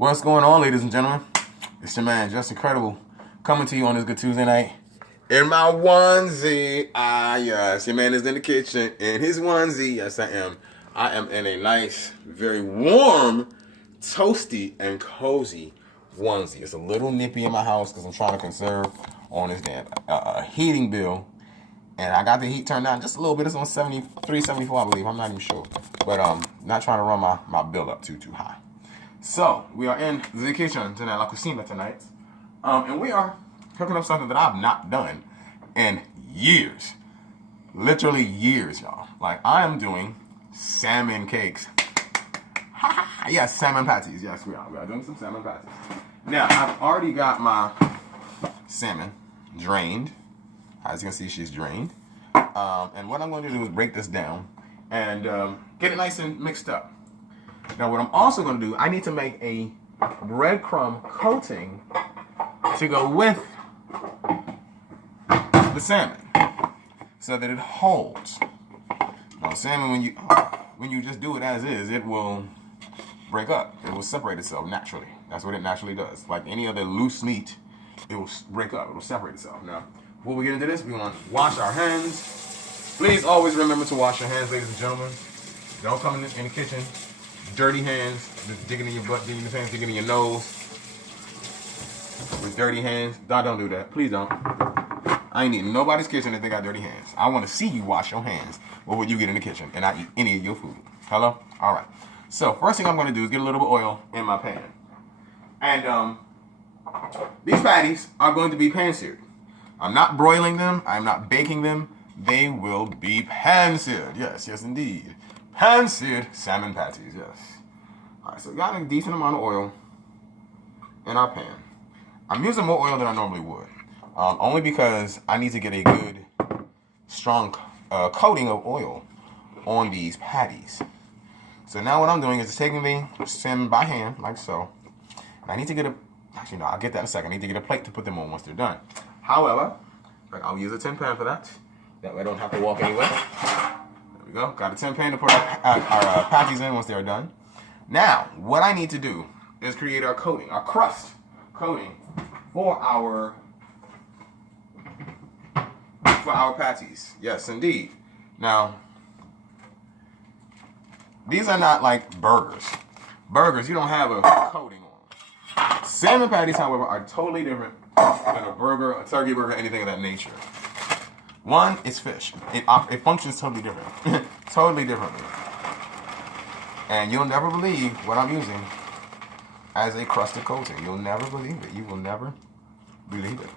What's going on, ladies and gentlemen? It's your man, Just Incredible, coming to you on this good Tuesday night. In my onesie, yes, your man is in the kitchen in his onesie. Yes, I am. I am in a nice, very warm, toasty, and cozy onesie. It's a little nippy in my house because I'm trying to conserve on this damn heating bill. And I got the heat turned down just a little bit. It's on 73, 74, I believe. I'm not even sure. But not trying to run my bill up too high. So, we are in the kitchen tonight, La Cucina tonight. And we are cooking up something that I've not done in years. Literally years, y'all. Like, I am doing salmon cakes. Yes, salmon patties. Yes, we are. We are doing some salmon patties. Now, I've already got my salmon drained. As you can see, she's drained. And what I'm going to do is break this down and get it nice and mixed up. Now, what I'm also going to do, I need to make a breadcrumb coating to go with the salmon so that it holds. Now, salmon, when you just do it as is, it will break up. It will separate itself naturally. That's what it naturally does. Like any other loose meat, it will break up. It will separate itself. Now, before we get into this, we want to wash our hands. Please always remember to wash your hands, ladies and gentlemen. Don't come in the kitchen. Dirty hands, just digging in your butt, digging in your hands, digging in your nose. With dirty hands. Don't do that. Please don't. I ain't eating nobody's kitchen if they got dirty hands. I want to see you wash your hands before you get in the kitchen and not eat any of your food. Hello? All right. So, first thing I'm going to do is get a little bit of oil in my pan. And these patties are going to be pan-seared. I'm not broiling them. I'm not baking them. They will be pan-seared. Yes, yes, indeed. Pan-seared salmon patties, yes. All right, so we got a decent amount of oil in our pan. I'm using more oil than I normally would, only because I need to get a good, strong coating of oil on these patties. So now what I'm doing is just taking the salmon by hand, like so. And I need to get actually no, I'll get that in a second. I need to get a plate to put them on once they're done. However, I'll use a tin pan for that. That way I don't have to walk anywhere. There we go. Got a tin pan to put our patties in once they're done. Now, what I need to do is create our coating, our crust coating for our patties. Yes, indeed. Now, these are not like burgers. Burgers, you don't have a coating on. Salmon patties, however, are totally different than a burger, a turkey burger, anything of that nature. One, it's fish. It functions totally different. Totally differently. And you'll never believe what I'm using as a crusted coating. You'll never believe it. You will never believe it.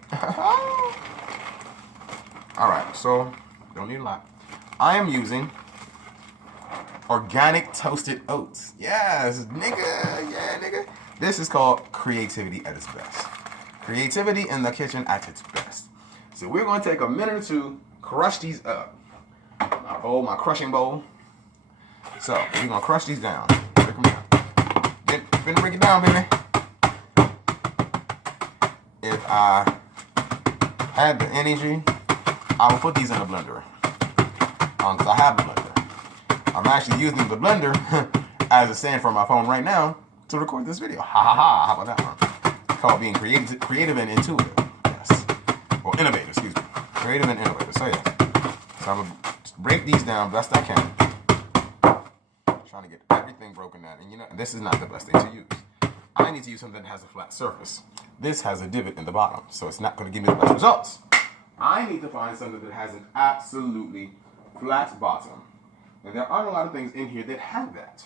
Alright, so don't need a lot. I am using organic toasted oats. Yes, nigga. Yeah, nigga. This is called creativity at its best. Creativity in the kitchen at its best. So we're going to take a minute or two, crush these up. My bowl, my crushing bowl. So we're going to crush these down. Break them down. Finna break it down, baby. If I had the energy, I would put these in a blender. Because I have the blender. I'm actually using the blender as a stand for my phone right now to record this video. Ha ha ha. How about that one? It's called being creative and intuitive. Yes. Or innovative, excuse me. Creative and innovative. So yeah. So I'm going to break these down best I can. Trying to get everything broken down. And you know, this is not the best thing to use. I need to use something that has a flat surface. This has a divot in the bottom, so it's not going to give me the best results. I need to find something that has an absolutely flat bottom. And there aren't a lot of things in here that have that.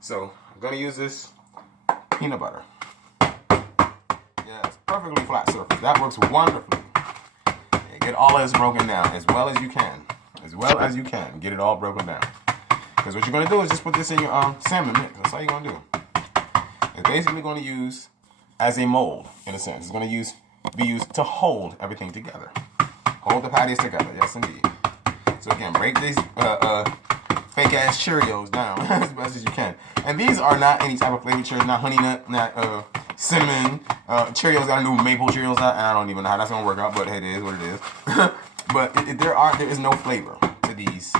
So I'm going to use this peanut butter. Yes, perfectly flat surface. That works wonderfully. And get all of this broken down as well as you can. As well as you can. Get it all broken down. Because what you're going to do is just put this in your salmon mix. That's all you're going to do. It's basically going to use as a mold, in a sense. It's going to be used to hold everything together. Hold the patties together. Yes, indeed. So again, break these fake-ass Cheerios down as best as you can. And these are not any type of flavored Cheerios, not honey nut, not cinnamon. Cheerios got a new maple Cheerios out, and I don't even know how that's going to work out, but it is what it is. But there is no flavor to these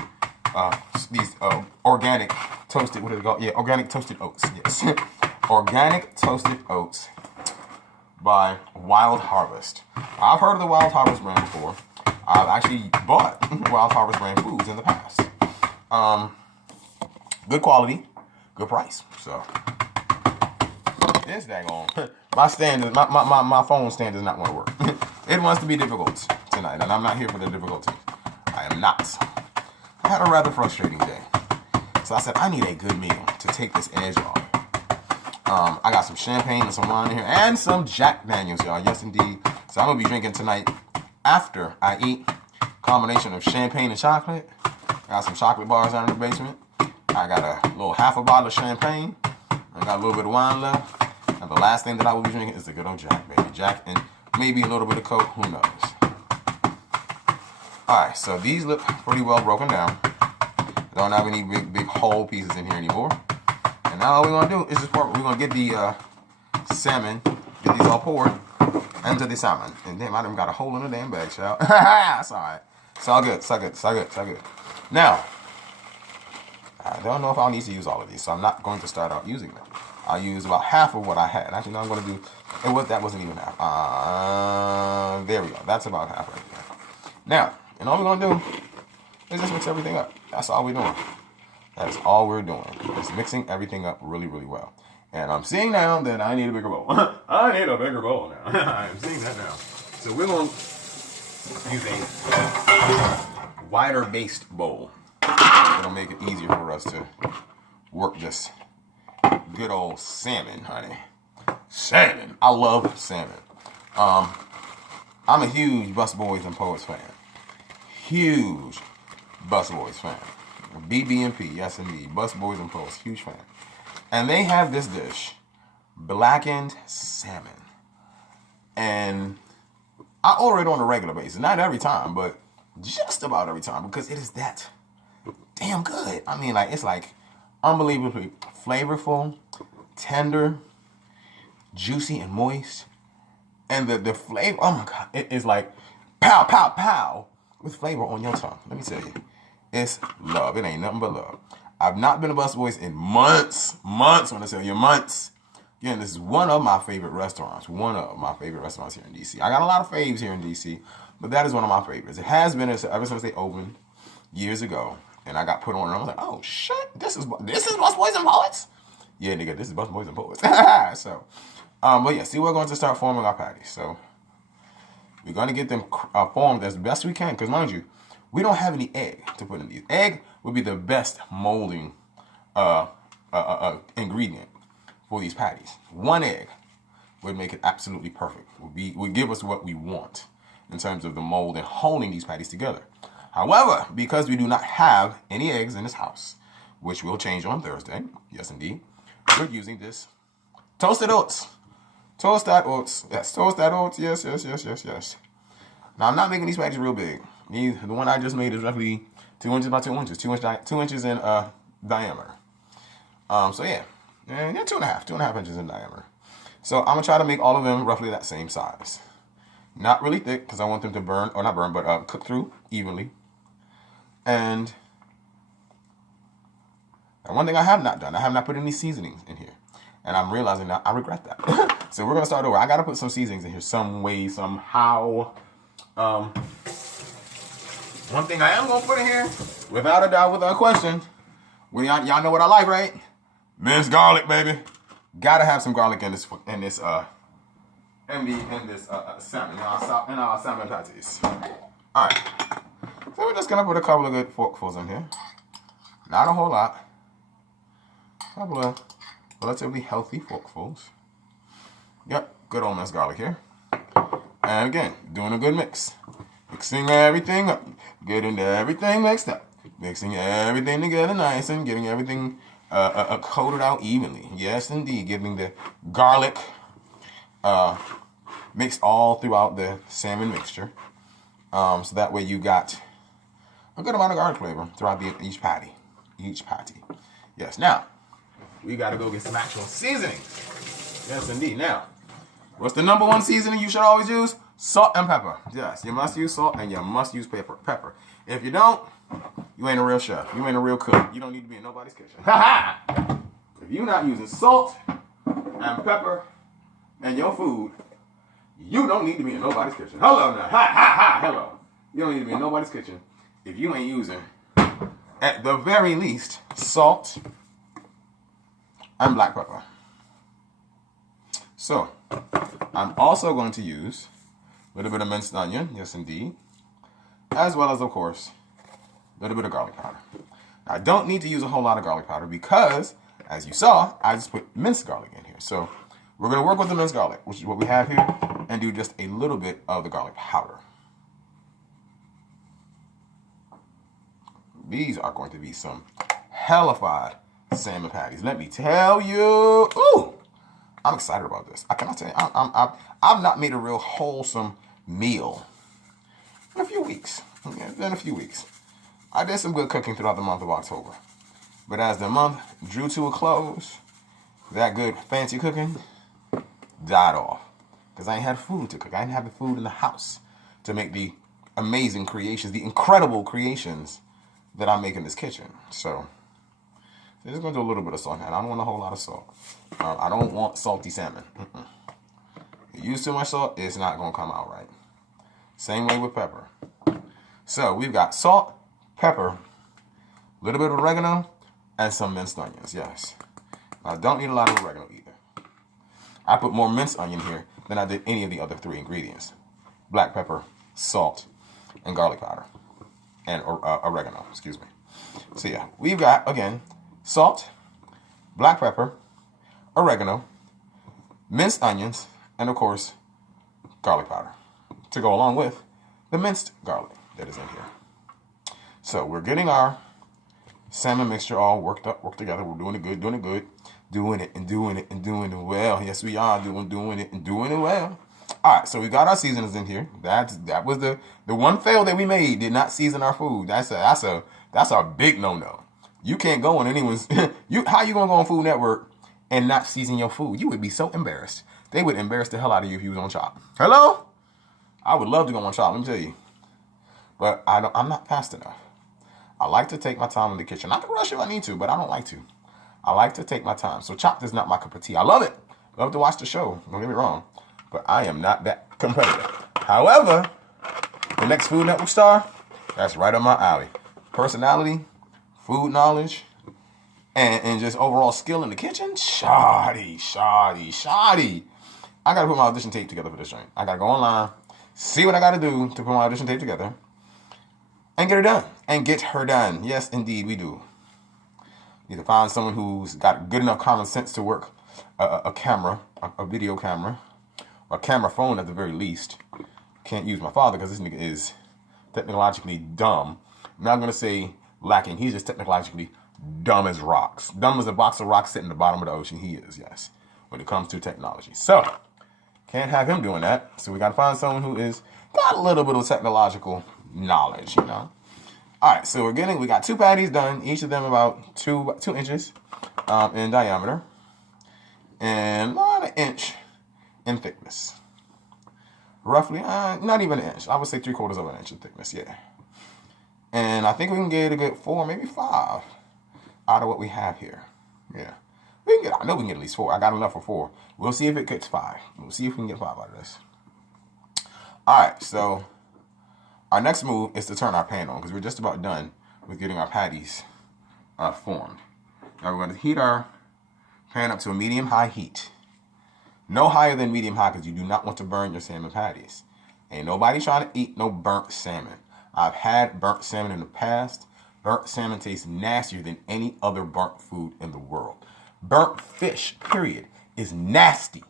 organic toasted, what is it called? Yeah, organic toasted oats. Yes. organic toasted oats by Wild Harvest. I've heard of the Wild Harvest brand before. I've actually bought Wild Harvest brand foods in the past. Good quality, good price. So it's daggone. My phone stand does not want to work. It wants to be difficult tonight, and I'm not here for the difficulty. I am not. I had a rather frustrating day. So I said, I need a good meal to take this edge off. I got some champagne and some wine in here, and some Jack Daniels, y'all. Yes, indeed. So I'm going to be drinking tonight after I eat. Combination of champagne and chocolate. I got some chocolate bars down in the basement. I got a little half a bottle of champagne. I got a little bit of wine left. And the last thing that I will be drinking is the good old Jack, baby. Jack and maybe a little bit of Coke. Who knows? Alright, so these look pretty well broken down. Don't have any big whole pieces in here anymore. And now all we're going to do is just pour. We're going to get the salmon, get these all poured into the salmon. And damn, I done got a hole in the damn bag, child. That's alright. It's all good. It's all good. It's all good. It's all good. Now, I don't know if I'll need to use all of these, so I'm not going to start out using them. I'll use about half of what I had. Actually, no, I'm going to do, that wasn't even half. There we go. That's about half right there. Now, and all we're going to do is just mix everything up. That's all we're doing. That's all we're doing. Just mixing everything up really, really well. And I'm seeing now that I need a bigger bowl. I need a bigger bowl now. I'm seeing that now. So we're going to use a wider based bowl. It'll make it easier for us to work this good old salmon, honey. Salmon. I love salmon. I'm a huge Bus Boys and Poets fan. Huge Bus Boys fan. BB&P, yes indeed. Bus Boys and Poets, huge fan. And they have this dish, blackened salmon. And I order it on a regular basis. Not every time, but just about every time because it is that damn good. I mean, like, it's like unbelievably flavorful, tender, juicy, and moist. And the flavor, oh my God, it is like pow, pow, pow with flavor on your tongue. Let me tell you, it's love. It ain't nothing but love. I've not been to Bus Boys in months. When I tell you months. Again, this is one of my favorite restaurants. One of my favorite restaurants here in D.C. I got a lot of faves here in D.C., but that is one of my favorites. It has been ever since they opened years ago. And I got put on and I was like, oh shit, this is Bus Boys and Poets? Yeah, nigga, this is Bus Boys and Poets. So, but yeah, see, we're going to start forming our patties. So, we're going to get them formed as best we can. Because mind you, we don't have any egg to put in these. Egg would be the best molding ingredient for these patties. One egg would make it absolutely perfect. Would give us what we want in terms of the mold and holding these patties together. However, because we do not have any eggs in this house, which will change on Thursday, yes indeed, we're using this toasted oats. Toast that oats. Yes, toast that oats. Yes. Now, I'm not making these patties real big. The one I just made is roughly 2 inches by 2 inches. 2 inches in diameter. So, yeah. And 2.5 inches in diameter. So, I'm going to try to make all of them roughly that same size. Not really thick, because I want them to cook through evenly. And one thing I have not done, I have not put any seasonings in here. And I'm realizing now I regret that. So we're going to start over. I got to put some seasonings in here some way, somehow. One thing I am going to put in here, without a doubt, without a question, y'all know what I like, right? Minced garlic, baby. Got to have some garlic in this salmon, in our salmon patties. All right. So we're just going to put a couple of good forkfuls in here. Not a whole lot. A couple of relatively healthy forkfuls. Yep, good old minced garlic here. And again, doing a good mix. Mixing everything up. Getting everything mixed up. Mixing everything together nice and getting everything coated out evenly. Yes, indeed. Giving the garlic mixed all throughout the salmon mixture. So that way you got a good amount of garlic flavor throughout each patty. Yes, now, we got to go get some actual seasoning. Yes, indeed. Now, what's the number one seasoning you should always use? Salt and pepper. Yes, you must use salt and you must use pepper. If you don't, you ain't a real chef. You ain't a real cook. You don't need to be in nobody's kitchen. Ha ha! If you're not using salt and pepper in your food, you don't need to be in nobody's kitchen. Hello now. Ha, hello. You don't need to be in nobody's kitchen if you ain't using, at the very least, salt and black pepper. So, I'm also going to use a little bit of minced onion, yes indeed, as well as, of course, a little bit of garlic powder. Now, I don't need to use a whole lot of garlic powder because, as you saw, I just put minced garlic in here. So, we're going to work with the minced garlic, which is what we have here, and do just a little bit of the garlic powder. These are going to be some hellified salmon patties. Let me tell you. Ooh, I'm excited about this. I cannot tell you, I've not made a real wholesome meal in a few weeks. Yeah, in a few weeks. I did some good cooking throughout the month of October. But as the month drew to a close, that good fancy cooking died off. Because I ain't had food to cook. I didn't have the food in the house to make the amazing creations, the incredible creations that I make in this kitchen. So, I'm just going to do a little bit of salt. And I don't want a whole lot of salt. I don't want salty salmon. You use too much salt, it's not going to come out right. Same way with pepper. So, we've got salt, pepper, a little bit of oregano, and some minced onions. Yes. I don't need a lot of oregano either. I put more minced onion here than I did any of the other three ingredients. Black pepper, salt, and garlic powder. And oregano, excuse me. So yeah, we've got, again, salt, black pepper, oregano, minced onions, and of course, garlic powder. To go along with the minced garlic that is in here. So we're getting our salmon mixture all worked together. We're doing it good, doing it good. Doing it and doing it and doing it well. Yes, we are doing it and doing it well. All right, so we got our seasonings in here. That was the one fail that we made. Did not season our food. That's a big no. You can't go on anyone's. How you gonna go on Food Network and not season your food? You would be so embarrassed. They would embarrass the hell out of you if you was on Chop. Hello? I would love to go on Chop. Let me tell you, but I'm not fast enough. I like to take my time in the kitchen. I can rush if I need to, but I don't like to. I like to take my time. So Chopped is not my cup of tea. I love it. Love to watch the show. Don't get me wrong. But I am not that competitive. However, the next Food Network star, that's right up my alley. Personality, food knowledge, and just overall skill in the kitchen. Shoddy. I got to put my audition tape together for this joint. I got to go online, see what I got to do to put my audition tape together, and get her done. And get her done. Yes, indeed, we do. Need to find someone who's got good enough common sense to work a camera, a video camera, or a camera phone at the very least. Can't use my father because this nigga is technologically dumb. I'm not going to say lacking. He's just technologically dumb as rocks. Dumb as a box of rocks sitting at the bottom of the ocean. He is, yes, when it comes to technology. So, can't have him doing that. So we got to find someone who is got a little bit of technological knowledge, you know. All right, so we got 2 patties done, each of them about 2 inches in diameter and about an inch in thickness. Roughly, not even an inch. I would say 3/4 of an inch in thickness, yeah. And I think we can get a good 4, maybe 5 out of what we have here. Yeah, I know we can get at least 4. I got enough for 4. We'll see if it gets 5. We'll see if we can get 5 out of this. All right, so our next move is to turn our pan on because we're just about done with getting our patties formed. Now we're going to heat our pan up to a medium-high heat. No higher than medium-high because you do not want to burn your salmon patties. Ain't nobody trying to eat no burnt salmon. I've had burnt salmon in the past. Burnt salmon tastes nastier than any other burnt food in the world. Burnt fish, period, is nasty.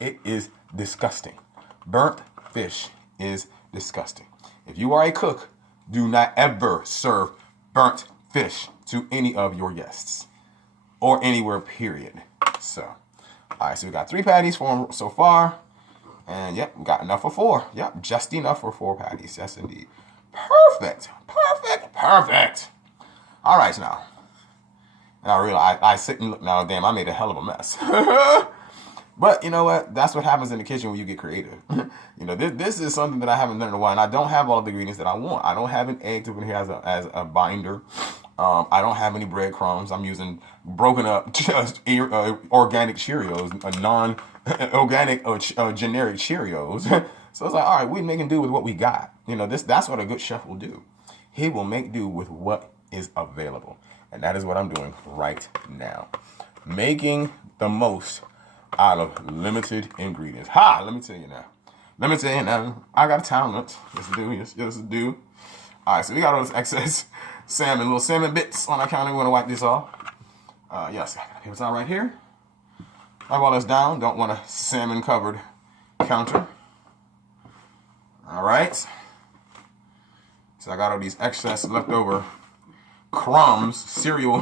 It is disgusting. Burnt fish is disgusting. If you are a cook, do not ever serve burnt fish to any of your guests or anywhere, period. So, all right, so we got 3 patties formed so far. And yep, we got enough for 4. Yep, just enough for 4 patties. Yes, indeed. Perfect. All right, now. And I realize I sit and look now, damn, I made a hell of a mess. But you know what? That's what happens in the kitchen when you get creative. You know, this is something that I haven't done in a while, and I don't have all the ingredients that I want. I don't have an egg to put in here as a binder. I don't have any breadcrumbs. I'm using broken up just organic Cheerios, non-organic generic Cheerios. So it's like, all right, we making do with what we got. You know, that's what a good chef will do. He will make do with what is available. And that is what I'm doing right now. Making the most out of limited ingredients. Let me tell you now. I got a talent. Yes, do. All right, so we got all this excess salmon, little salmon bits on our counter. We want to wipe this off. Yes, paper towel right here. Wipe all this down. Don't want a salmon-covered counter. All right. So I got all these excess leftover crumbs, cereal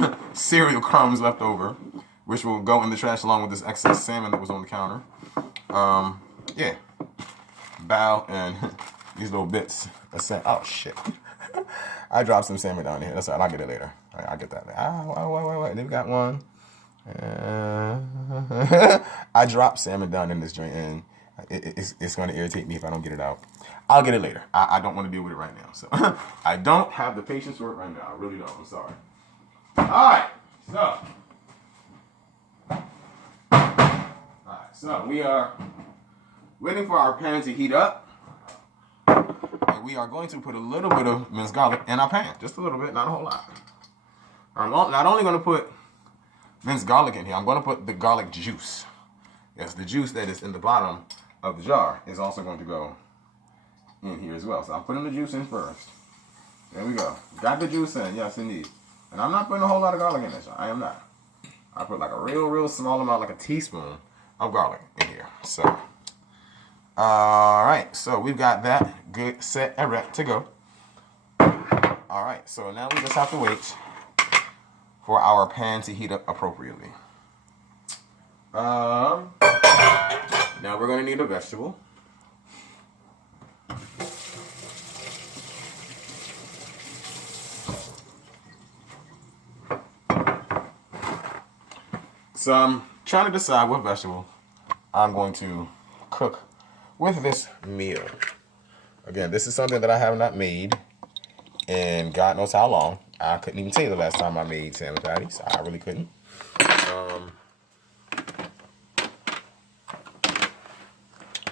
crumbs left over, which will go in the trash along with this excess salmon that was on the counter. Yeah. Bow and these little bits. Oh, shit. I dropped some salmon down here. That's all right. I'll get it later. I'll get that later. Wait. Then we got one. I dropped salmon down in this joint, and it's going to irritate me if I don't get it out. I'll get it later. I don't want to deal with it right now. So I don't have the patience for it right now. I really don't. I'm sorry. All right. So we are waiting for our pan to heat up. And we are going to put a little bit of minced garlic in our pan. Just a little bit, not a whole lot. I'm not only going to put minced garlic in here, I'm going to put the garlic juice. Yes, the juice that is in the bottom of the jar is also going to go in here as well. So I'm putting the juice in first. There we go. Got the juice in, yes indeed. And I'm not putting a whole lot of garlic in this. I am not. I put like a real small amount, like a teaspoon of garlic in here. So, all right. So we've got that good, set, and ready to go. All right. So now we just have to wait for our pan to heat up appropriately. Now we're going to need a vegetable. So I'm trying to decide what vegetable I'm going to cook with this meal. Again, this is something that I have not made in God knows how long. I couldn't even tell you the last time I made salmon patties. I really couldn't.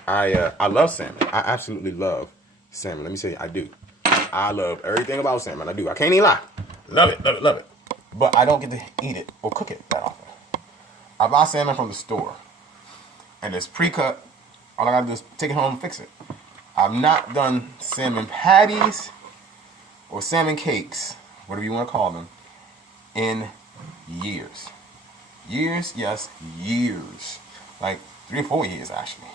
I love salmon. I absolutely love salmon. Let me tell you, I do. I love everything about salmon. I do. I can't even lie. Love it. But I don't get to eat it or cook it that often. I buy salmon from the store, and it's pre-cut. All I gotta do is take it home and fix it. I've not done salmon patties or salmon cakes, whatever you want to call them, in years. Years, yes, years. Like 3 or 4 years, actually.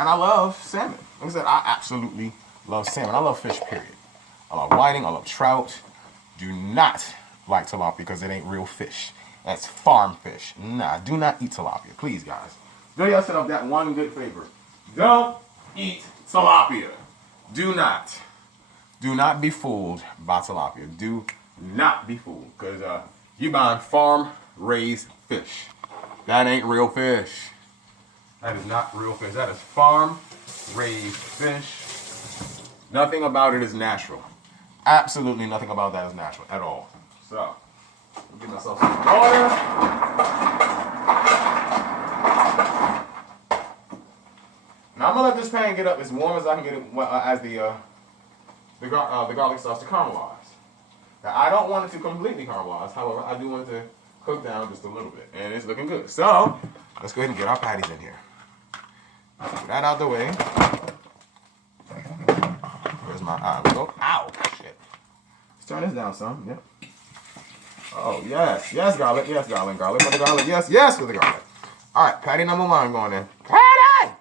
And I love salmon. Like I said, I absolutely love salmon. I love fish, period. I love whiting. I love trout. Do not like tilapia because it ain't real fish. That's farm fish. Nah, do not eat tilapia. Please, guys. Do yourself that one good favor. Don't eat tilapia. Do not. Do not be fooled by tilapia. Do not be fooled. Because you buying farm-raised fish. That ain't real fish. That is not real fish. That is farm-raised fish. Nothing about it is natural. Absolutely nothing about that is natural at all. So, I'll give myself some water. Now I'm gonna let this pan get up as warm as I can get it as the garlic starts to caramelize. Now I don't want it to completely caramelize. However, I do want it to cook down just a little bit, and it's looking good. So let's go ahead and get our patties in here. Get that out the way. Where's my eye? Go. Ow! Shit. Let's turn this down some. Yep. Oh, yes. Yes, garlic. Yes, garlic. Garlic for the garlic. Yes, yes, for the garlic. All right, patty number 1 going in. Patty!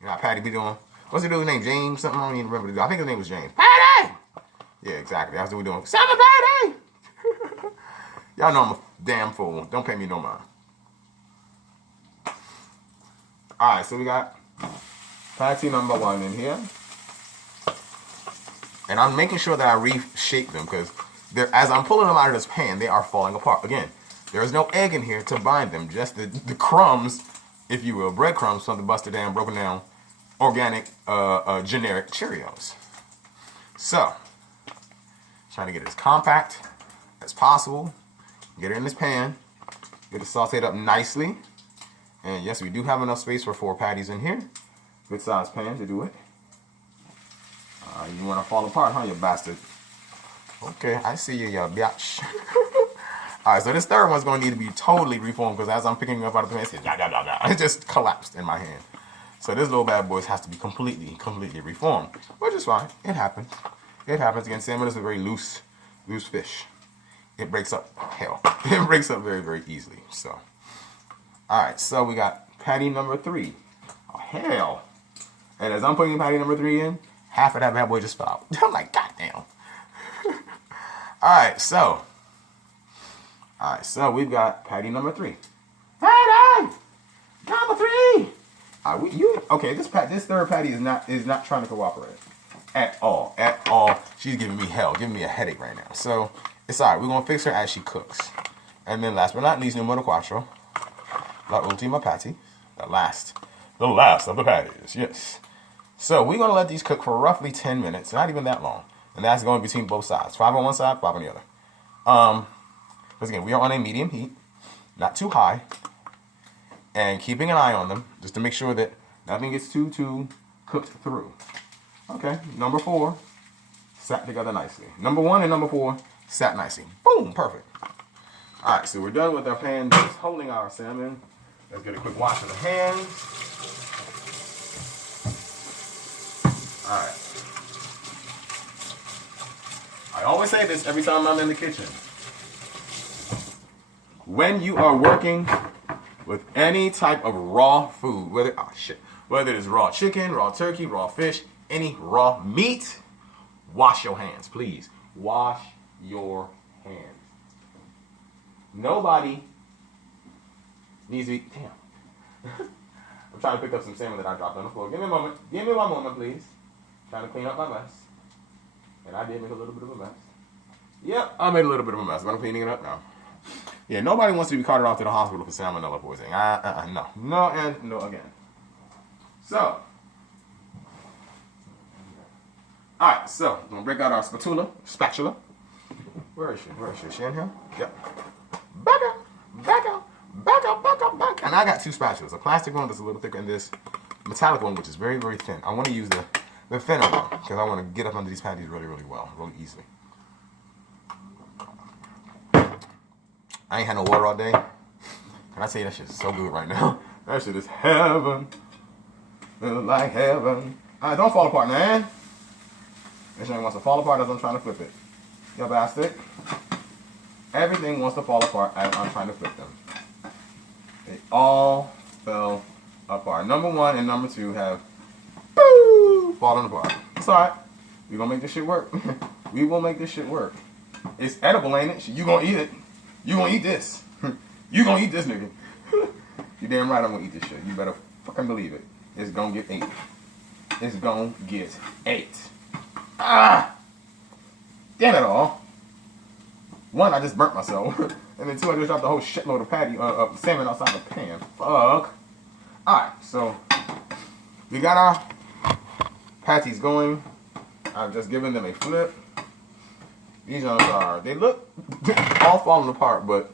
You know how Patty be doing? What's the dude's name? James? Something? I don't even remember. I think his name was James. Patty! Yeah, exactly. That's what we're doing. Salmon patty! Y'all know I'm a damn fool. Don't pay me no mind. All right, so we got patty number 1 in here. And I'm making sure that I reshape them because as I'm pulling them out of this pan, they are falling apart. Again, there is no egg in here to bind them. Just the crumbs, if you will, breadcrumbs from the busted down, broken down, organic, generic Cheerios. So, Trying to get it as compact as possible. Get it in this pan. Get it sauteed up nicely. And yes, we do have enough space for 4 patties in here. Good size pan to do it. You want to fall apart, huh, you bastard? Okay, I see you, you biatch. Alright, so this third one's going to need to be totally reformed because as I'm picking it up out of the pan, it just collapsed in my hand. So this little bad boy has to be completely reformed, which is fine. It happens. It happens. Again, salmon is a very loose fish. It breaks up, hell. It breaks up very, very easily. So, alright, so we got patty number 3. Oh, hell. And as I'm putting patty number 3 in, half of that bad boy just fell out. I'm like, goddamn. Alright, so we've got patty number 3. Patty number 3. Okay? This third patty is not trying to cooperate at all. She's giving me hell, giving me a headache right now. So it's alright. We're gonna fix her as she cooks. And then last but not least, numero quattro, la ultima patty, the last of the patties. Yes. So we're gonna let these cook for roughly 10 minutes, not even that long, and that's going between both sides. 5 on one side, 5 on the other. Because again, we are on a medium heat, not too high, and keeping an eye on them just to make sure that nothing gets too cooked through. Okay, number 4 sat together nicely. Number 1 and number 4 sat nicely. Boom, perfect. All right, so we're done with our pan just holding our salmon. Let's get a quick wash of the hands. All right. I always say this every time I'm in the kitchen. When you are working with any type of raw food, whether it's raw chicken, raw turkey, raw fish, any raw meat, wash your hands, please. Wash your hands. Nobody needs to be, damn. I'm trying to pick up some salmon that I dropped on the floor. Give me a moment. Give me 1 moment, please. Trying to clean up my mess. And I did make a little bit of a mess. Yep, I made a little bit of a mess, but I'm cleaning it up now. Yeah, nobody wants to be carted off to the hospital for salmonella poisoning. No. No and no again. So. Alright, so I'm going to break out our spatula. Where is she? Is she in here? Yep. Back out. And I got 2 spatulas. A plastic one that's a little thicker and this metallic one, which is very, very thin. I want to use the thinner one because I want to get up under these patties really, really well, really easily. I ain't had no water all day. Can I tell you that shit is so good right now? That shit is heaven. Feels like heaven. Alright, don't fall apart, man. This thing wants to fall apart as I'm trying to flip it. You bastard. Everything wants to fall apart as I'm trying to flip them. They all fell apart. Number 1 and number 2 have fallen apart. It's alright. We're gonna make this shit work. We will make this shit work. It's edible, ain't it? You gonna eat it. You gonna eat this. You gonna eat this, nigga. You damn right I'm gonna eat this shit. You better fucking believe it. It's gonna get ate. It's gonna get ate. Ah! Damn it all. 1, I just burnt myself. And then 2, I just dropped the whole shitload of salmon outside the pan. Fuck. Alright, so we got our patties going. I've just given them a flip. These ones they look all falling apart, but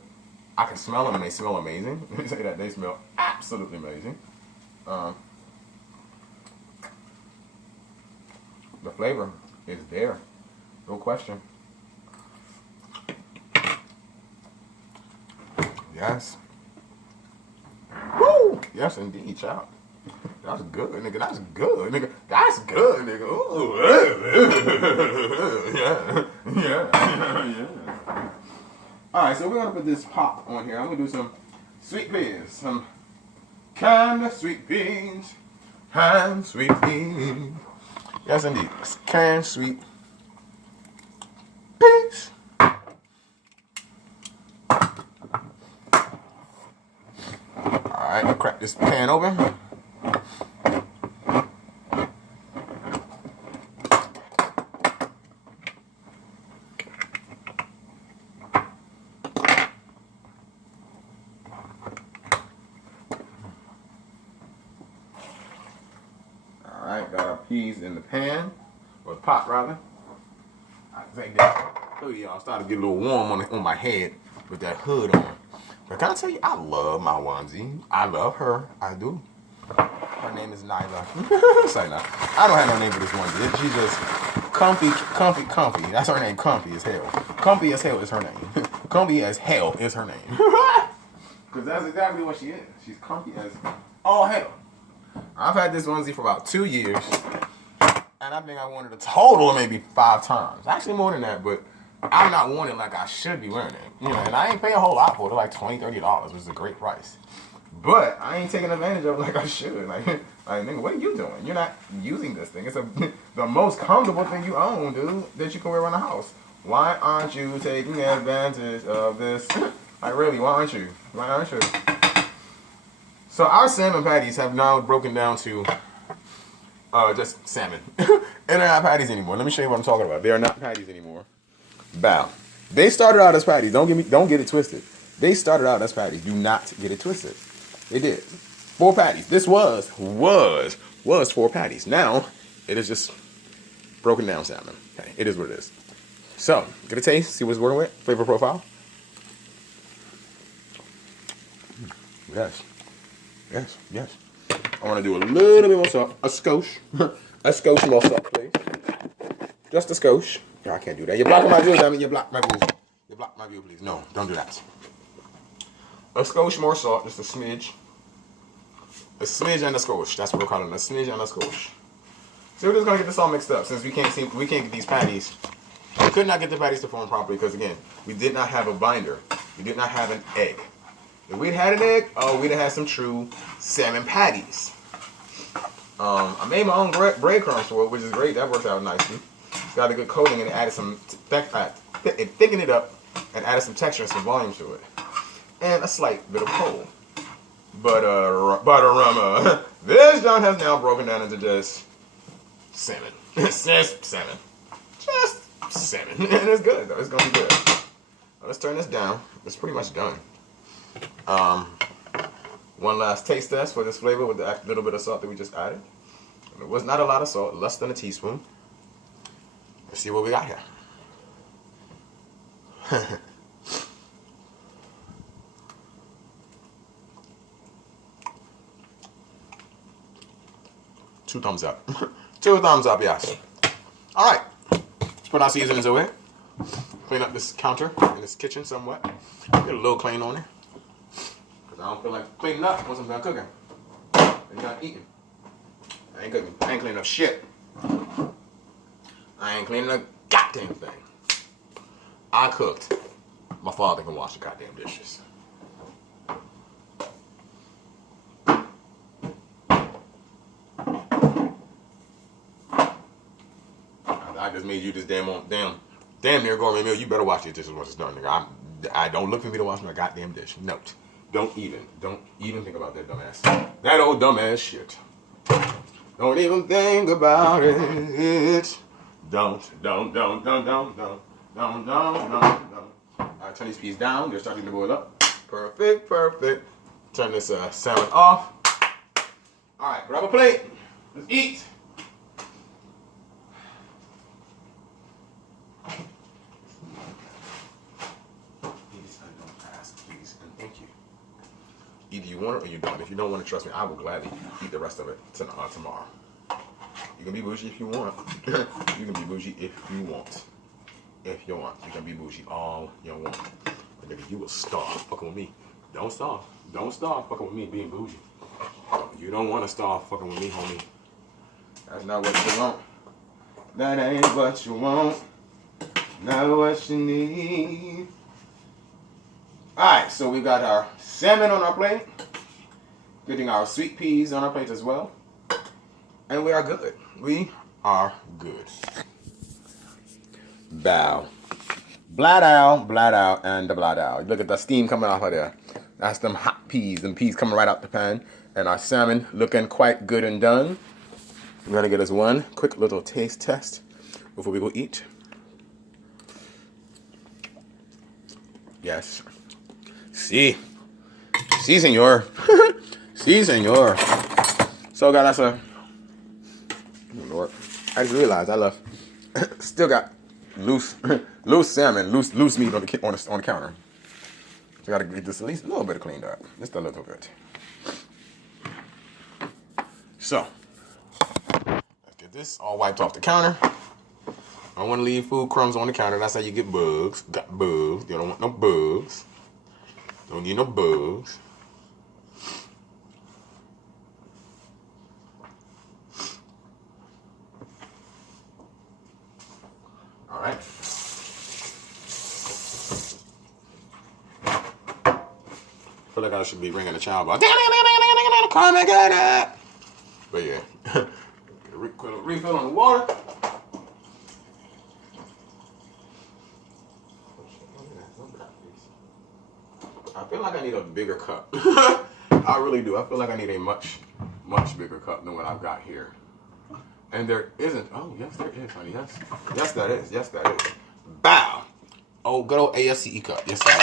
I can smell them and they smell amazing. Let me say that, they smell absolutely amazing. The flavor is there, no question. Yes. Woo! Yes, indeed, child. That's good, nigga. That's good, nigga. That's good, nigga. Ooh. Yeah. All right, so we're gonna put this pop on here. I'm gonna do some sweet peas, some canned sweet peas, canned sweet peas. Yes, indeed, canned sweet peas. All right, I'll crack this pan open. Alright, got our peas in the pan, or the pot rather. I think that. Look at y'all, started to get a little warm on my head with that hood on. But can I tell you, I love my onesie. I love her. I do. Her name is Nyla. Say no. I don't have no name for this onesie. She's just comfy. That's her name. Comfy as hell. Comfy as hell is her name. Comfy as hell is her name. Because that's exactly what she is. She's comfy as all hell. I've had this onesie for about 2 years. And I think I worn it a total of maybe 5 times. Actually more than that, but I'm not wearing it like I should be wearing it. You know, and I ain't pay a whole lot for it, like $20, $30, which is a great price. But I ain't taking advantage of it like I should. Like nigga, what are you doing? You're not using this thing. It's the most comfortable thing you own, dude, that you can wear around the house. Why aren't you taking advantage of this? Like really, why aren't you? Why aren't you? So our salmon patties have now broken down to just salmon. And they're not patties anymore. Let me show you what I'm talking about. They are not patties anymore. Bow. They started out as patties. Don't get it twisted. They started out as patties. Do not get it twisted. They did. 4 patties. This was 4 patties. Now it is just broken down salmon. Okay, it is what it is. So get a taste. See what it's working with. Flavor profile. Yes. I want to do a little bit more salt. A skosh. A skosh more salt, please. Just a skosh. No, I can't do that. You're blocking my view. I mean, you block my view. You block my view, please. No, don't do that. A skosh more salt. Just a smidge. A smidge and a skosh. That's what we're calling it. A smidge and a skosh. So we're just gonna get this all mixed up since we can't get these patties. We could not get the patties to form properly because again, we did not have a binder. We did not have an egg. If we'd had an egg, we'd have had some true salmon patties. I made my own breadcrumbs for it, which is great. That worked out nicely. It's got a good coating and it added some, it thickened it up and added some texture and some volume to it. And a slight bit of coal. Butterumma. This John has now broken down into just salmon. Just salmon. Just salmon. And it's good though. It's going to be good. Let's turn this down. It's pretty much done. One last taste test for this flavor with the little bit of salt that we just added. And it was not a lot of salt, less than a teaspoon. Let's see what we got here. 2 thumbs up. 2 thumbs up, yes. All right. Let's put our seasonings away. Clean up this counter in this kitchen somewhat. Get a little clean on it. Because I don't feel like cleaning up once I'm done cooking. And done eating. I ain't cooking. I ain't cleaning up shit. I ain't cleaning a goddamn thing. I cooked. My father can wash the goddamn dishes. I just made you this damn near gourmet meal. You better wash your dishes once it's done, nigga. I don't look for me to wash my goddamn dish. Note. Don't even think about that dumbass. That old dumbass shit. Don't even think about it. Don't. Alright, turn these peas down. They're starting to boil up. Perfect. Turn this salmon off. Alright, grab a plate. Let's eat. Either you want it or you don't. If you don't want to trust me, I will gladly eat the rest of it tomorrow. You can be bougie if you want. You can be bougie if you want. If you want. You can be bougie all you want. But nigga, you will starve fucking with me. Don't starve. Don't starve fucking with me being bougie. You don't want to starve fucking with me, homie. That's not what you want. That ain't what you want. Not what you need. Alright, so we got our salmon on our plate. Getting our sweet peas on our plate as well. And we are good. We are good. Bow. Blat out, and the blat out. Look at the steam coming off of there. That's them hot peas. Them peas coming right out the pan. And our salmon looking quite good and done. We're going to get us one quick little taste test before we go eat. Yes. Sí, señor. Sí, señor. So, guys, that's oh, Lord. I just realized I left. Still got loose loose salmon, loose meat on the counter. So I gotta get this at least a little bit cleaned up. Just a little bit. So let's get this all wiped off the counter. I don't want to leave food crumbs on the counter. That's how you get bugs. Got bugs. You don't want no bugs. Don't need no bugs. All right. I feel like I should be ringing a child bell. Come and get it. But yeah, get a refill on the water. I feel like I need a bigger cup. I really do. I feel like I need a much bigger cup than what I've got here. And there isn't. Oh, yes, there is, honey. Yes. Yes, that is. Yes, that is. Bow. Oh, good old ASCE cup. Yes, that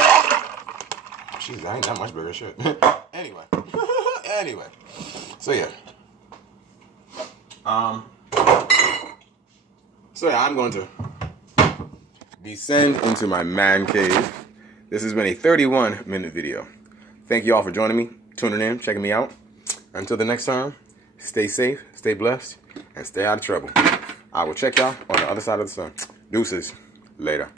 is. Jeez, that ain't that much bigger shit. Anyway. Anyway. So, yeah. So, yeah, I'm going to descend into my man cave. This has been a 31-minute video. Thank you all for joining me, tuning in, checking me out. Until the next time, stay safe, stay blessed, and stay out of trouble. I will check y'all on the other side of the sun. Deuces. Later.